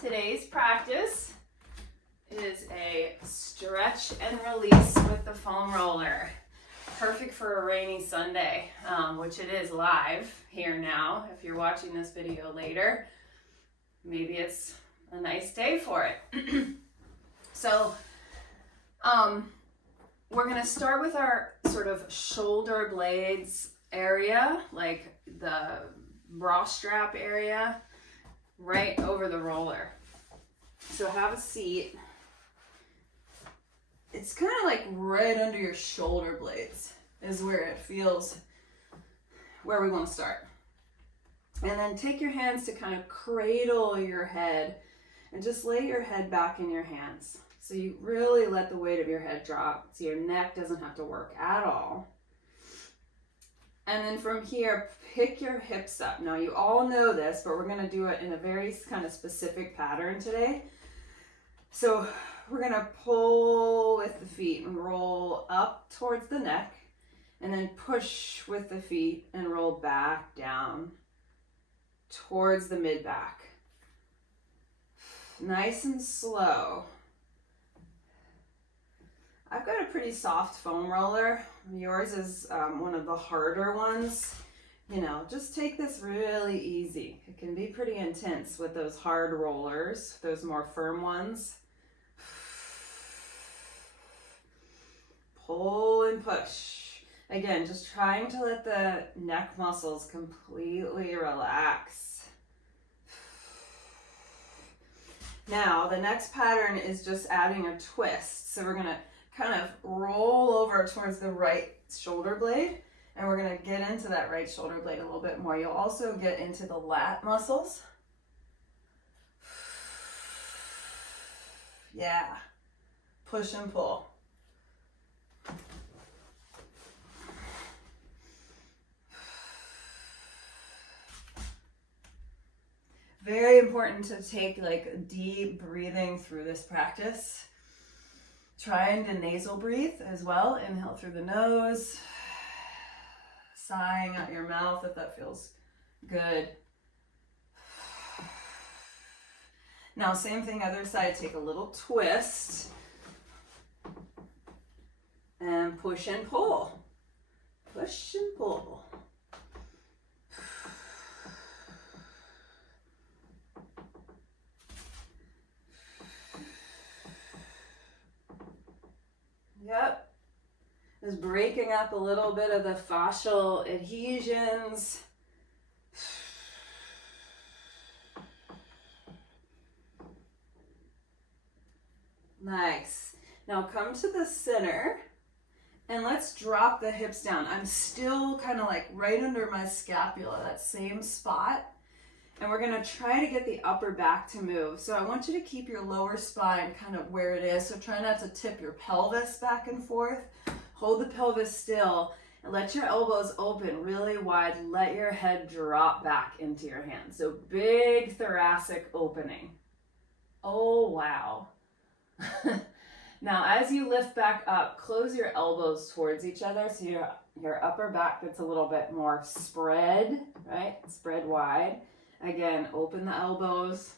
Today's practice is a stretch and release with the foam roller. Perfect for a rainy Sunday, which it is live here now. If you're watching this video later, maybe it's a nice day for it. So, we're gonna start with our sort of shoulder blades area, like the bra strap area, right over the roller. So have a seat. It's kind of like right under your shoulder blades is where it feels, where we want to start. And then take your hands to kind of cradle your head and just lay your head back in your hands. So you really let the weight of your head drop so your neck doesn't have to work at all. And then from here, pick your hips up. Now you all know this, but we're gonna do it in a very kind of specific pattern today. So we're gonna pull with the feet and roll up towards the neck, and then push with the feet and roll back down towards the mid-back. Nice and slow. I've got a pretty soft foam roller. Yours is one of the harder ones. You know, just take this really easy. It can be pretty intense with those hard rollers, those more firm ones. Pull and push. Again, just trying to let the neck muscles completely relax. Now, the next pattern is just adding a twist. So we're gonna kind of roll over towards the right shoulder blade, and we're gonna get into that right shoulder blade a little bit more. You'll also get into the lat muscles. Yeah, push and pull. Very important to take like deep breathing through this practice. Trying to nasal breathe as well. Inhale through the nose, sighing out your mouth if that feels good. Now, same thing, other side, take a little twist and push and pull. Push and pull. Yep. Just breaking up a little bit of the fascial adhesions. Nice. Now come to the center and let's drop the hips down. I'm still kind of like right under my scapula, that same spot. And we're gonna try to get the upper back to move. So I want you to keep your lower spine kind of where it is. So try not to tip your pelvis back and forth. Hold the pelvis still and let your elbows open really wide. Let your head drop back into your hands. So big thoracic opening. Oh, wow. Now, as you lift back up, close your elbows towards each other so your upper back gets a little bit more spread, right? Spread wide. Again, open the elbows,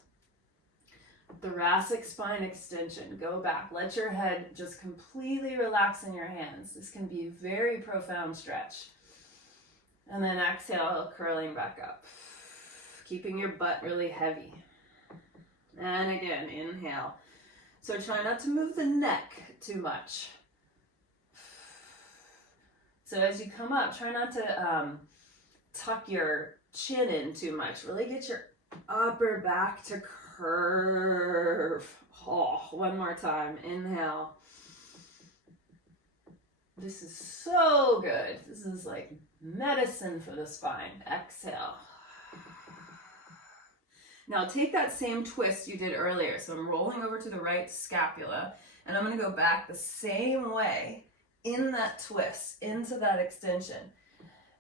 thoracic spine extension, go back. Let your head just completely relax in your hands. This can be a very profound stretch. And then exhale, curling back up, keeping your butt really heavy. And again, inhale. So try not to move the neck too much. So as you come up, try not to tuck your chin in too much. Really get your upper back to curve. Oh, one more time. Inhale. This is so good. This is like medicine for the spine. Exhale. Now take that same twist you did earlier. So I'm rolling over to the right scapula, and I'm going to go back the same way in that twist, into that extension.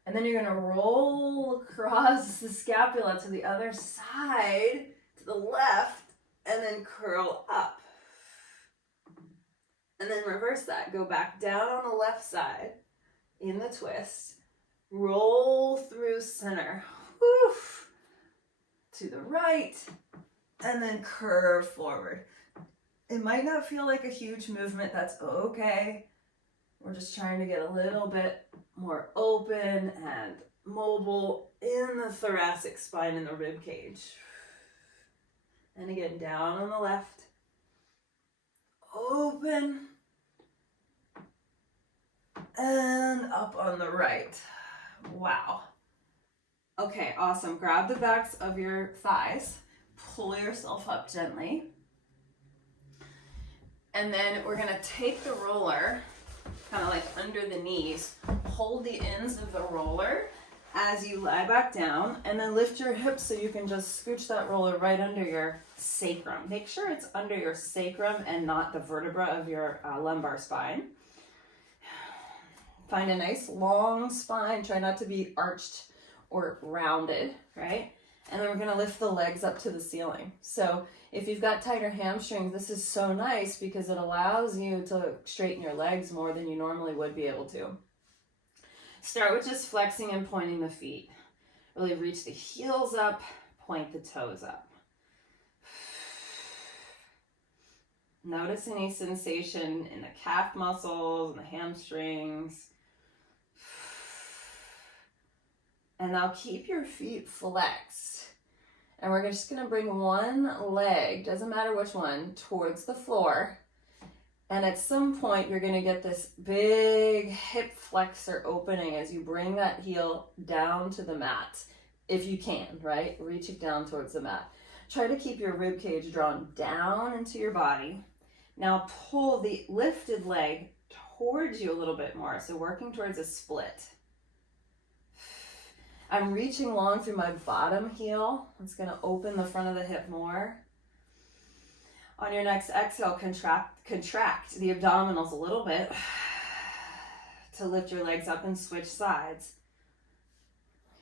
And then you're going to roll across the scapula to the other side, to the left, and then curl up. And then reverse that. Go back down on the left side in the twist. Roll through center. Whew. To the right. and then curve forward. It might not feel like a huge movement, that's okay. We're just trying to get a little bit more open and mobile in the thoracic spine and the rib cage. And again, down on the left, open, and up on the right. Wow. Okay, awesome. Grab the backs of your thighs, pull yourself up gently. And then we're gonna take the roller, kind of like under the knees, hold the ends of the roller as you lie back down, and then lift your hips so you can just scooch that roller right under your sacrum. Make sure it's under your sacrum and not the vertebra of your lumbar spine. Find a nice long spine. Try not to be arched or rounded, right? And then we're gonna lift the legs up to the ceiling. So if you've got tighter hamstrings, this is so nice because it allows you to straighten your legs more than you normally would be able to. Start with just flexing and pointing the feet. Really reach the heels up, point the toes up. Notice any sensation in the calf muscles and the hamstrings. And now keep your feet flexed. And we're just gonna bring one leg, doesn't matter which one, towards the floor. And at some point, you're gonna get this big hip flexor opening as you bring that heel down to the mat, if you can, right? Reach it down towards the mat. Try to keep your rib cage drawn down into your body. Now pull the lifted leg towards you a little bit more, so working towards a split. I'm reaching long through my bottom heel. It's gonna open the front of the hip more. On your next exhale, contract the abdominals a little bit to lift your legs up and switch sides.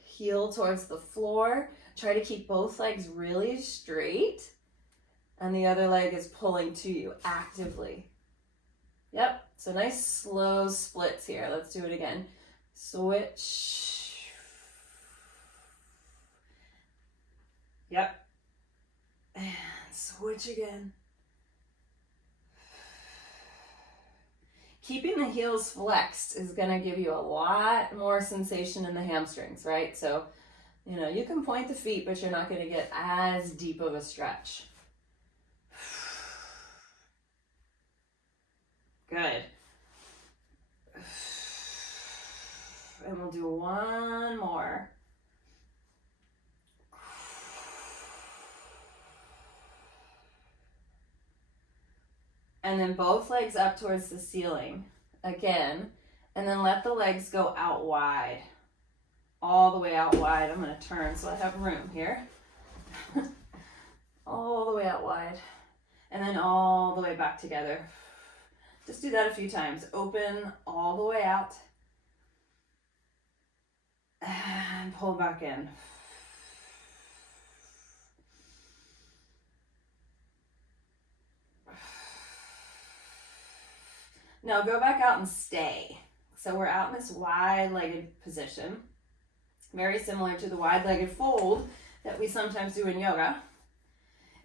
Heel towards the floor. Try to keep both legs really straight, and the other leg is pulling to you actively. Yep, so nice slow splits here. Let's do it again. Switch. Yep. And switch again. Keeping the heels flexed is going to give you a lot more sensation in the hamstrings, right? So, you can point the feet, but you're not going to get as deep of a stretch. Good. And we'll do one more. And then both legs up towards the ceiling again. And then let the legs go out wide. All the way out wide. I'm going to turn so I have room here. All the way out wide. And then all the way back together. Just do that a few times. Open all the way out. And pull back in. Now go back out and stay. So we're out in this wide-legged position. Very similar to the wide-legged fold that we sometimes do in yoga.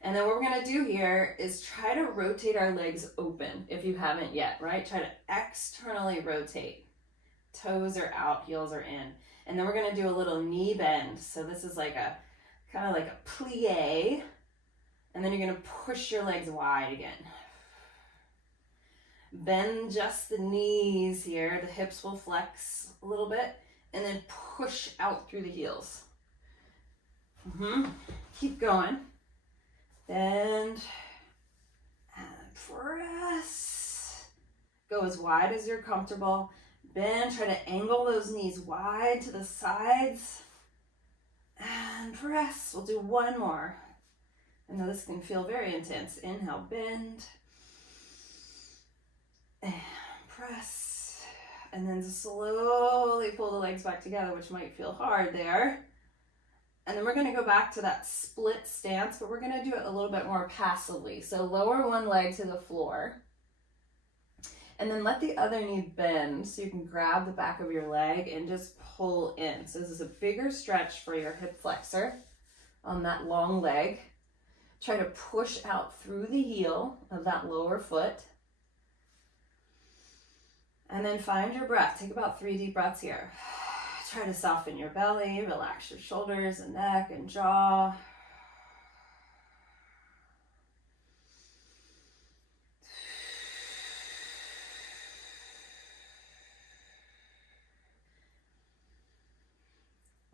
And then what we're gonna do here is try to rotate our legs open if you haven't yet, right? Try to externally rotate. Toes are out, heels are in. And then we're gonna do a little knee bend. So this is like a, kind of like a plie. And then you're gonna push your legs wide again. Bend just the knees here. The hips will flex a little bit. And then push out through the heels. Keep going. Bend. And press. Go as wide as you're comfortable. Bend. Try to angle those knees wide to the sides. And press. We'll do one more. I know this can feel very intense. Inhale, bend. And press, and then slowly pull the legs back together, which might feel hard there. And then we're going to go back to that split stance, but we're going to do it a little bit more passively. So lower one leg to the floor, and then let the other knee bend so you can grab the back of your leg and just pull in. So this is a bigger stretch for your hip flexor on that long leg. Try to push out through the heel of that lower foot. And then find your breath. Take about 3 deep breaths here. Try to soften your belly, relax your shoulders and neck and jaw.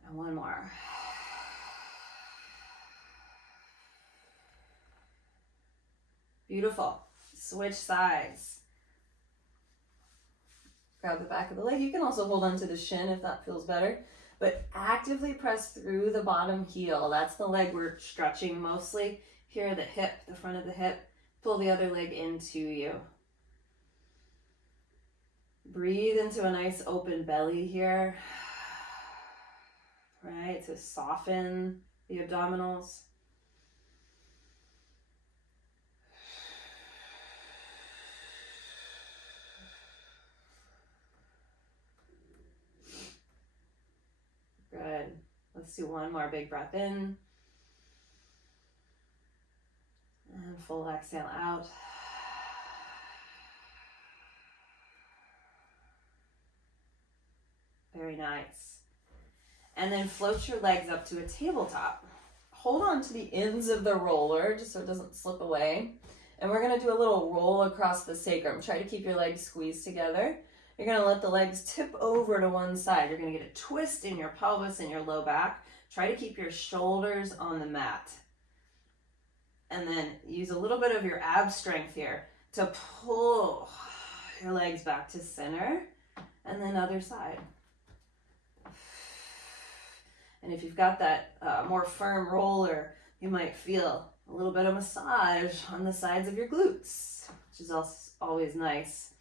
And one more. Beautiful. Switch sides. Grab the back of the leg. You can also hold onto the shin if that feels better, but actively press through the bottom heel. That's the leg we're stretching mostly. Here, the hip, the front of the hip. Pull the other leg into you. Breathe into a nice open belly here. Right, to soften the abdominals. Good. Let's do one more big breath in. And full exhale out. Very nice. And then float your legs up to a tabletop. Hold on to the ends of the roller just so it doesn't slip away. And we're going to do a little roll across the sacrum. Try to keep your legs squeezed together. You're going to let the legs tip over to one side. You're going to get a twist in your pelvis and your low back. Try to keep your shoulders on the mat. And then use a little bit of your ab strength here to pull your legs back to center. And then other side. And if you've got that more firm roller, you might feel a little bit of massage on the sides of your glutes, which is also always nice.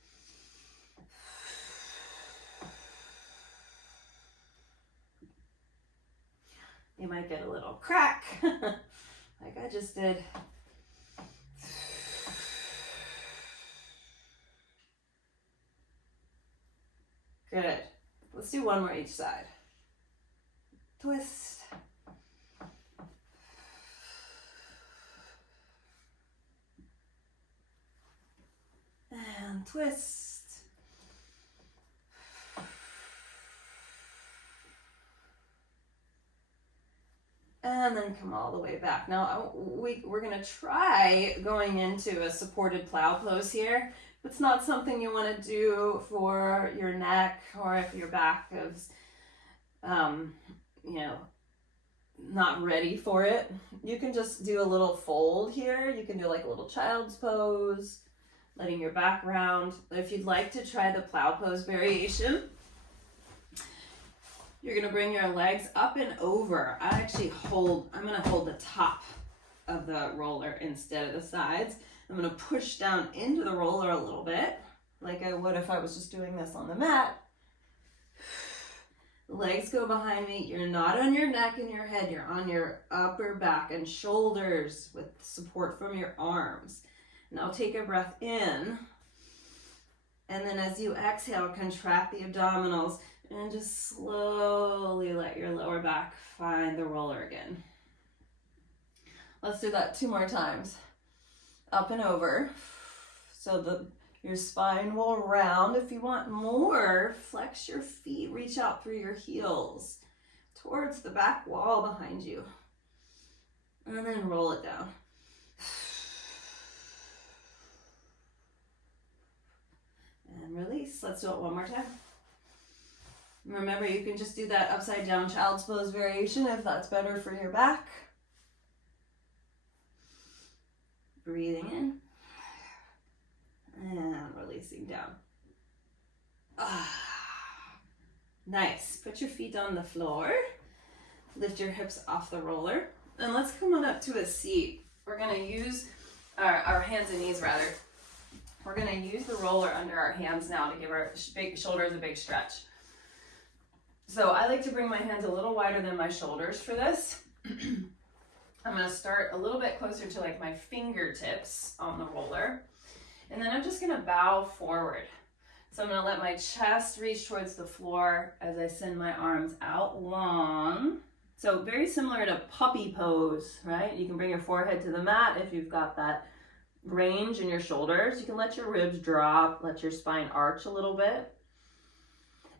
You might get a little crack, like I just did. Good. Let's do one more each side. Twist. And twist. And then come all the way back. Now we're going to try going into a supported plow pose here. If it's not something you want to do for your neck, or if your back is, not ready for it, you can just do a little fold here. You can do like a little child's pose, letting your back round. But if you'd like to try the plow pose variation, you're going to bring your legs up and over. I'm going to hold the top of the roller instead of the sides. I'm going to push down into the roller a little bit, like I would if I was just doing this on the mat. Legs go behind me. You're not on your neck and your head. You're on your upper back and shoulders with support from your arms. Now take a breath in. And then as you exhale, contract the abdominals and just slowly let your lower back find the roller again. Let's do that 2 more times. Up and over. So your spine will round. If you want more, flex your feet, reach out through your heels towards the back wall behind you. And then roll it down. And release. Let's do it one more time. Remember, you can just do that upside down child's pose variation if that's better for your back. Breathing in. And releasing down. Nice. Put your feet on the floor. Lift your hips off the roller. And let's come on up to a seat. We're going to use our hands and knees rather. We're going to use the roller under our hands now to give our big shoulders a big stretch. So I like to bring my hands a little wider than my shoulders for this. I'm going to start a little bit closer to like my fingertips on the roller. And then I'm just going to bow forward. So I'm going to let my chest reach towards the floor as I send my arms out long So very similar to puppy pose, right? You can bring your forehead to the mat if you've got that range in your shoulders. You can let your ribs drop, let your spine arch a little bit.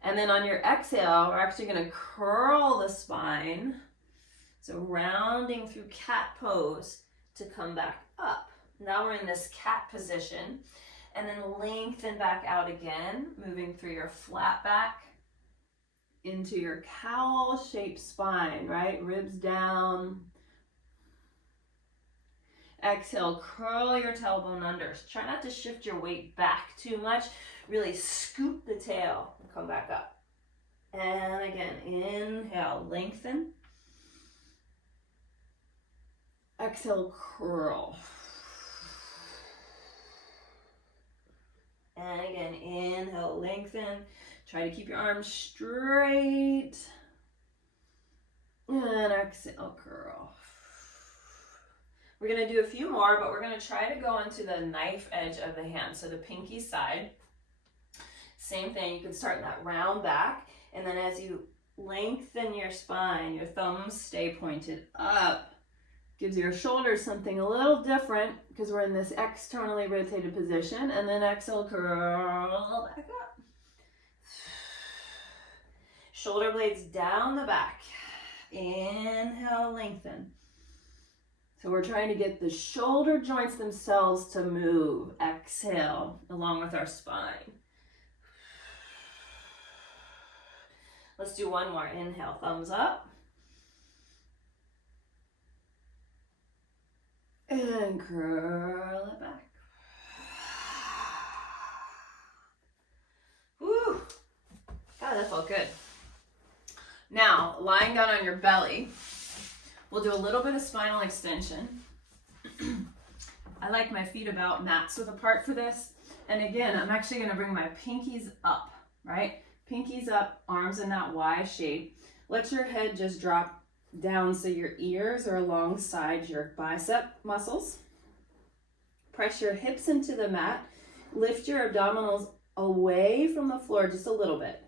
And then on your exhale, we're actually going to curl the spine. So rounding through cat pose to come back up. Now we're in this cat position. And then lengthen back out again, moving through your flat back into your cowl-shaped spine, right? Ribs down. Exhale, curl your tailbone under. Try not to shift your weight back too much. Really scoop the tail and come back up. And again, inhale, lengthen. Exhale, curl. And again, inhale, lengthen. Try to keep your arms straight. And exhale, curl. We're going to do a few more, but we're going to try to go into the knife edge of the hand. So the pinky side. Same thing. You can start in that round back. And then as you lengthen your spine, your thumbs stay pointed up. Gives your shoulders something a little different because we're in this externally rotated position. And then exhale, curl back up. Shoulder blades down the back. Inhale, lengthen. So we're trying to get the shoulder joints themselves to move. Exhale, along with our spine. Let's do one more. Inhale, thumbs up. And curl it back. Woo! God, that felt good. Now, lying down on your belly, we'll do a little bit of spinal extension. I like my feet about mat width apart for this. And again, I'm actually going to bring my pinkies up, right? Pinkies up, arms in that Y shape. Let your head just drop down so your ears are alongside your bicep muscles. Press your hips into the mat. Lift your abdominals away from the floor just a little bit.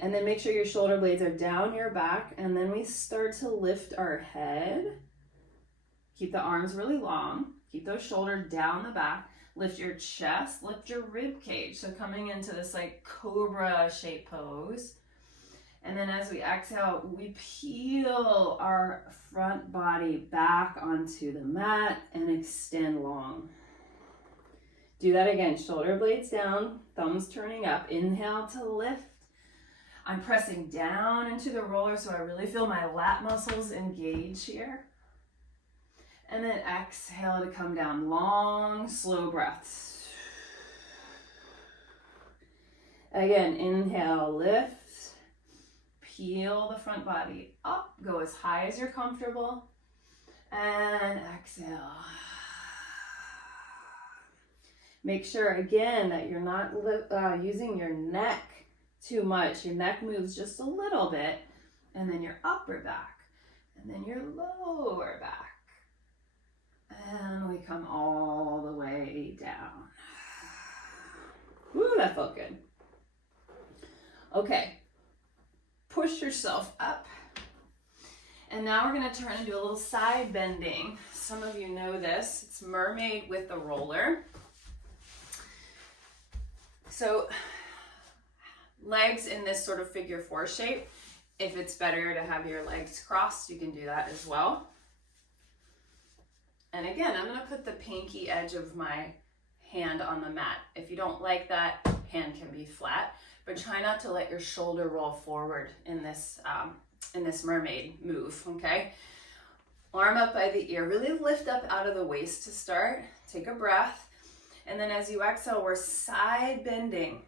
And then make sure your shoulder blades are down your back. And then we start to lift our head. Keep the arms really long. Keep those shoulders down the back. Lift your chest, lift your rib cage. So coming into this like cobra shape pose. And then as we exhale, we peel our front body back onto the mat and extend long. Do that again, shoulder blades down, thumbs turning up. Inhale to lift. I'm pressing down into the roller so I really feel my lat muscles engage here. And then exhale to come down, long, slow breaths. Again, inhale, lift. Peel the front body up, go as high as you're comfortable, and exhale. Make sure again that you're not using your neck too much. Your neck moves just a little bit, and then your upper back, and then your lower back. And we come all the way down. Woo, that felt good. Okay. Push yourself up. And now we're going to turn and do a little side bending. Some of you know this. It's mermaid with the roller. So legs in this sort of figure four shape. If it's better to have your legs crossed, you can do that as well. And again, I'm going to put the pinky edge of my hand on the mat. If you don't like that, hand can be flat. But try not to let your shoulder roll forward in this mermaid move, okay? Arm up by the ear. Really lift up out of the waist to start. Take a breath. And then as you exhale, we're side bending.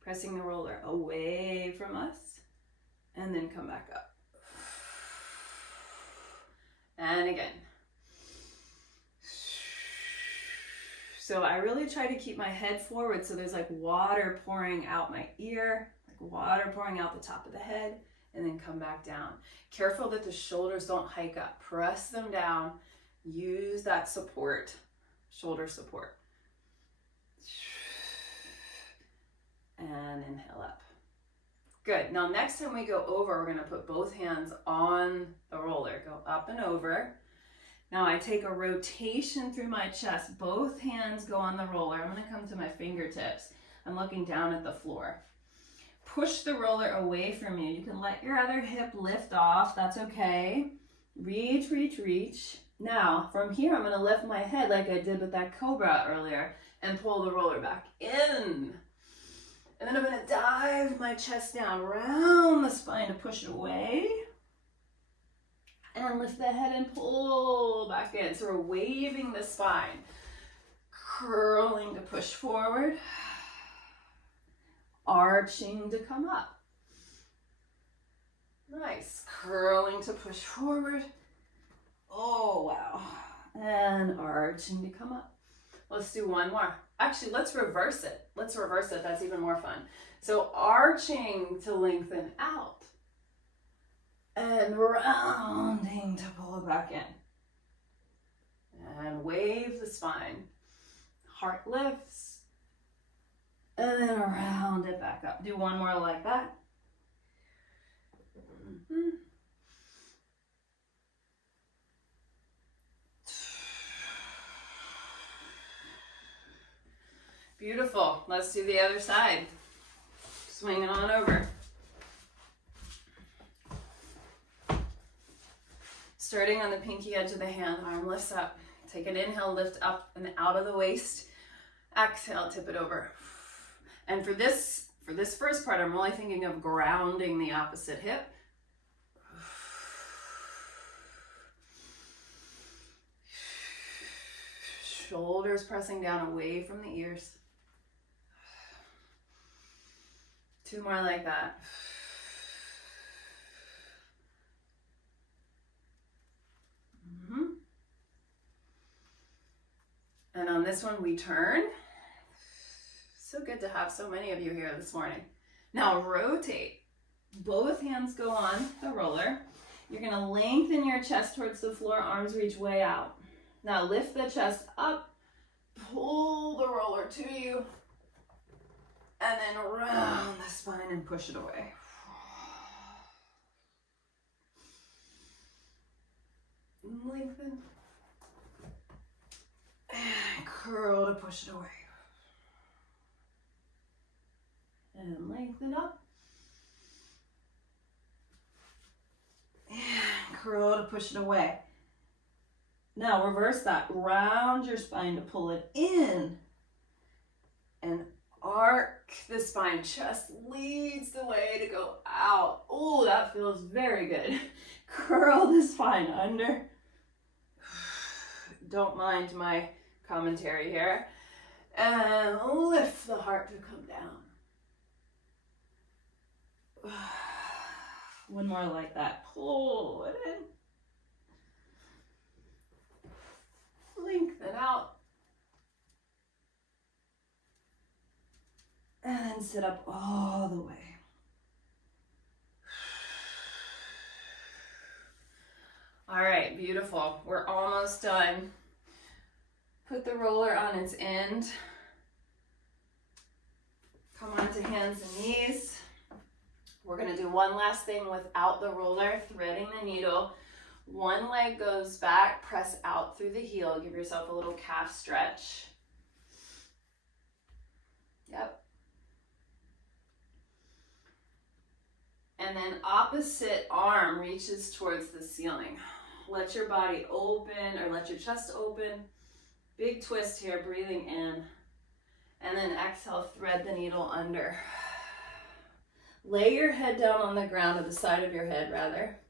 Pressing the roller away from us. And then come back up. And again. So I really try to keep my head forward so there's like water pouring out my ear, like water pouring out the top of the head, and then come back down. Careful that the shoulders don't hike up. Press them down. Use that support, shoulder support. And inhale up. Good. Now next time we go over, we're going to put both hands on the roller. Go up and over. Now I take a rotation through my chest. Both hands go on the roller. I'm going to come to my fingertips. I'm looking down at the floor. Push the roller away from you. You can let your other hip lift off. That's okay. Reach, reach, reach. Now, from here, I'm going to lift my head like I did with that cobra earlier and pull the roller back in. And then I'm going to dive my chest down around the spine to push it away. And lift the head and pull back in. So we're waving the spine, curling to push forward, arching to come up. Nice. Curling to push forward. Oh, wow. And arching to come up. Let's do one more. Actually, let's reverse it. Let's reverse it. That's even more fun. So arching to lengthen out. And rounding to pull it back in. And wave the spine. Heart lifts. And then round it back up. Do one more like that. Mm-hmm. Beautiful. Let's do the other side. Swing it on over. Starting on the pinky edge of the hand, arm lifts up. Take an inhale, lift up and out of the waist. Exhale, tip it over. And for this first part, I'm really thinking of grounding the opposite hip. Shoulders pressing down away from the ears. 2 more like that. And on this one, we turn. So good to have so many of you here this morning. Now rotate. Both hands go on the roller. You're going to lengthen your chest towards the floor, arms reach way out. Now lift the chest up, pull the roller to you, and then round the spine and push it away. Lengthen. And curl to push it away. And lengthen up. And curl to push it away. Now reverse that. Round your spine to pull it in. And arc the spine. Chest leads the way to go out. Oh, that feels very good. Curl the spine under. Don't mind my commentary here. And lift the heart to come down. One more like that. Pull it in. Lengthen out. And then sit up all the way. All right, beautiful. We're almost done. Put the roller on its end. Come onto hands and knees. We're gonna do one last thing without the roller, threading the needle. One leg goes back, press out through the heel. Give yourself a little calf stretch. Yep. And then opposite arm reaches towards the ceiling. Let your body open, or let your chest open. Big twist here, breathing in. And then exhale, thread the needle under. Lay your head down on the ground, or the side of your head rather.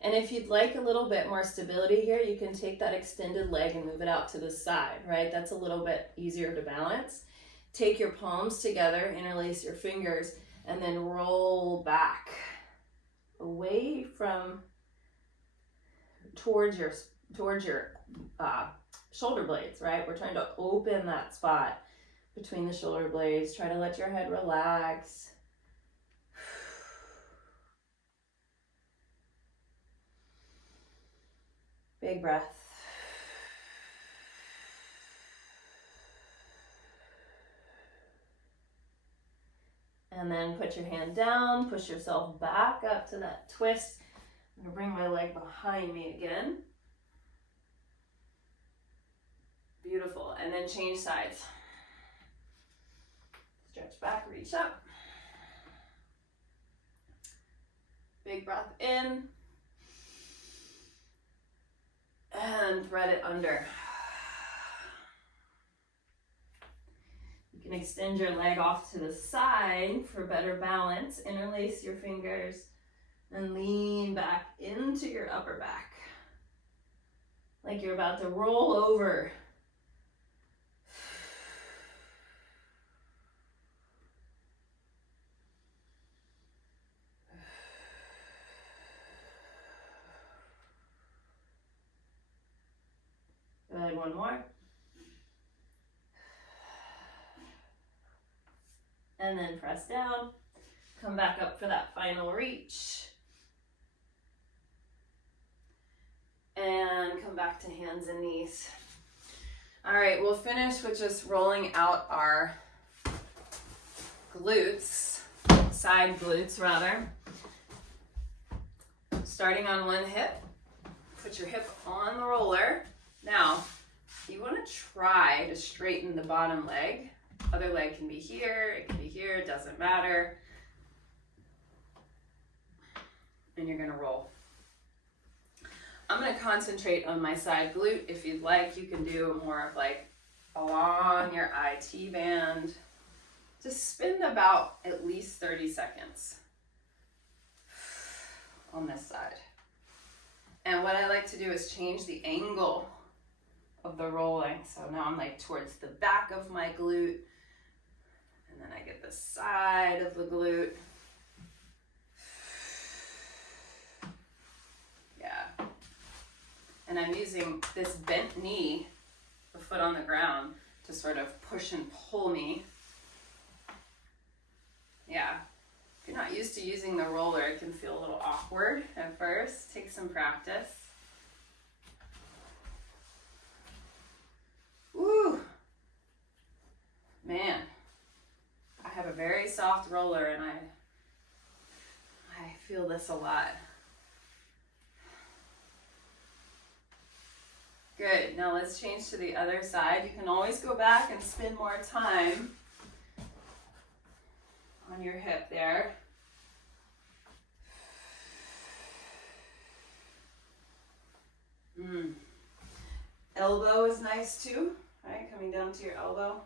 And if you'd like a little bit more stability here, you can take that extended leg and move it out to the side, right? That's a little bit easier to balance. Take your palms together, interlace your fingers, and then roll back away from towards your shoulder blades, right? We're trying to open that spot between the shoulder blades. Try to let your head relax. Big breath. And then put your hand down, push yourself back up to that twist. I'm gonna bring my leg behind me again. Beautiful, and then change sides. Stretch back, reach up. Big breath in. And thread it under. You can extend your leg off to the side for better balance. Interlace your fingers and lean back into your upper back. Like you're about to roll over. Good, one more. And then press down. Come back up for that final reach. And come back to hands and knees. All right, we'll finish with just rolling out our glutes, side glutes rather. Starting on one hip, put your hip on the roller. Now, you want to try to straighten the bottom leg. Other leg can be here, it can be here, it doesn't matter. And you're gonna roll. I'm gonna concentrate on my side glute. If you'd like, you can do more of like along your IT band. Just spin about at least 30 seconds on this side. And what I like to do is change the angle of the rolling. So now I'm like towards the back of my glute. And then I get the side of the glute. Yeah. And I'm using this bent knee, the foot on the ground, to sort of push and pull me. Yeah. If you're not used to using the roller, it can feel a little awkward at first. Take some practice. Woo! Man, I have a very soft roller and I feel this a lot. Good, now let's change to the other side. You can always go back and spend more time on your hip there. Elbow is nice too, right? Coming down to your elbow.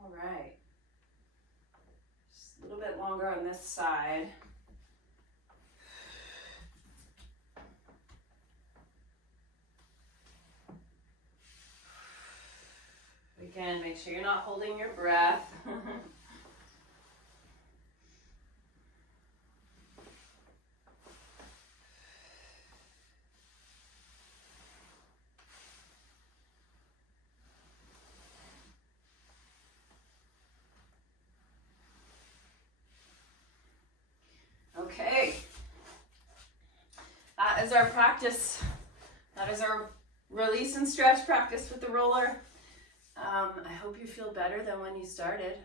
All right. Just a little bit longer on this side. Again, make sure you're not holding your breath. Okay. That is our practice. That is our release and stretch practice with the roller. I hope you feel better than when you started.